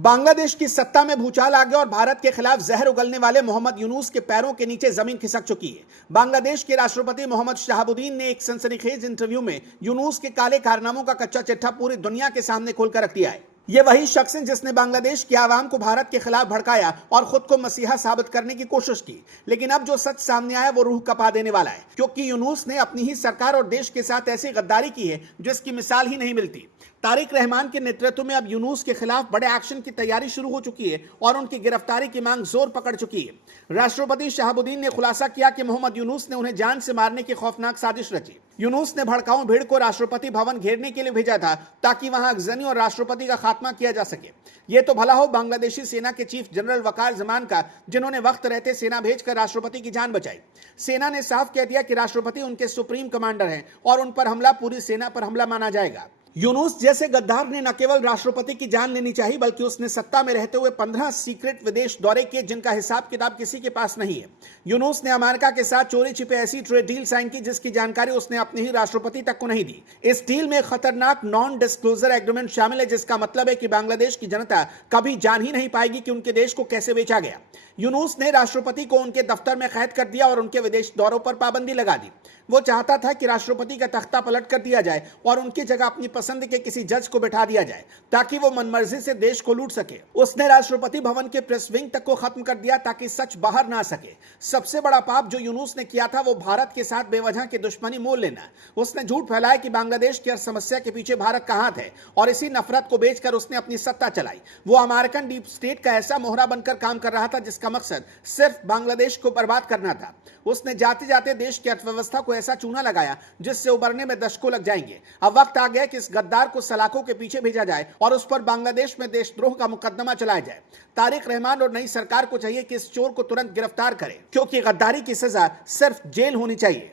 बांग्लादेश की सत्ता में भूचाल आ गया और भारत के खिलाफ जहर उगलने वाले मोहम्मद यूनुस के पैरों के नीचे जमीन खिसक चुकी है। बांग्लादेश के राष्ट्रपति मोहम्मद शहाबुद्दीन ने एक सनसनीखेज इंटरव्यू में यूनुस के काले कारनामों का कच्चा चिट्ठा पूरी दुनिया के सामने खोलकर रख दिया है। ये वही शख्स है जिसने बांग्लादेश की आवाम को भारत के खिलाफ भड़काया और खुद को मसीहा साबित करने की कोशिश की। लेकिन अब जो सच सामने आया वो रूह कपा देने वाला है, क्योंकि यूनुस ने अपनी ही सरकार और देश के साथ ऐसी गद्दारी की है जिसकी मिसाल ही नहीं मिलती। तारिक रहमान के नेतृत्व में अब यूनुस के खिलाफ बड़े एक्शन की तैयारी शुरू हो चुकी है और उनकी गिरफ्तारी की मांग जोर पकड़ चुकी है। राष्ट्रपति शहाबुद्दीन ने खुलासा किया कि मोहम्मद यूनुस ने उन्हें जान से मारने की खौफनाक साजिश रची। यूनुस ने भड़काऊ भीड़ को राष्ट्रपति भवन घेरने के लिए भेजा था ताकि वहां अगजनी और राष्ट्रपति का खात्मा किया जा सके। ये तो भला हो बांग्लादेशी सेना के चीफ जनरल वकार जमान का, जिन्होंने वक्त रहते सेना भेजकर राष्ट्रपति की जान बचाई। सेना ने साफ कह दिया कि राष्ट्रपति उनके सुप्रीम कमांडर हैं और उन पर हमला पूरी सेना पर हमला माना जाएगा। यूनुस जैसे गद्दार ने न केवल राष्ट्रपति की जान लेनी चाहिए, बल्कि उसने सत्ता में रहते हुए 15 सीक्रेट विदेश दौरे किए जिनका हिसाब किताब किसी के पास नहीं है। यूनुस ने अमेरिका के साथ चोरी छिपे ऐसी ट्रेड डील साइन की जिसकी जानकारी उसने अपने ही राष्ट्रपति तक को नहीं दी। इस डील में खतरनाक नॉन डिस्क्लोजर एग्रीमेंट शामिल है, जिसका मतलब है कि बांग्लादेश की जनता कभी जान ही नहीं पाएगी कि उनके देश को कैसे बेचा गया। यूनुस ने राष्ट्रपति को उनके दफ्तर में कैद कर दिया और उनके विदेश दौरों पर पाबंदी लगा दी। वो चाहता था कि राष्ट्रपति का तख्ता पलट कर दिया जाए और उनकी जगह अपनी पसंद के किसी जज को बैठा दिया जाए ताकि वो मनमर्जी से देश को लूट सके। उसने राष्ट्रपति भवन के प्रेस विंग तक को खत्म कर दिया ताकि सच बाहर ना सके। सबसे बड़ा पाप जो यूनुस ने किया था वो भारत के साथ बेवजह की दुश्मनी मोल लेना। उसने झूठ फैलाया कि बांग्लादेश की हर समस्या के पीछे भारत का हाथ है और इसी नफरत को बेचकर उसने अपनी सत्ता चलाई। वो अमेरिकन डीप स्टेट का ऐसा मोहरा बनकर काम कर रहा था जिसका मकसद सिर्फ बांग्लादेश को बर्बाद करना था। उसने जाते जाते देश की अर्थव्यवस्था को ऐसा चूना लगाया जिससे उबरने में दशकों लग जाएंगे। अब वक्त आ गया कि इस गद्दार को सलाखों के पीछे भेजा जाए और उस पर बांग्लादेश में देशद्रोह का मुकदमा चलाया जाए। तारिक रहमान और नई सरकार को चाहिए कि इस चोर को तुरंत गिरफ्तार करे, क्योंकि गद्दारी की सजा सिर्फ जेल होनी चाहिए।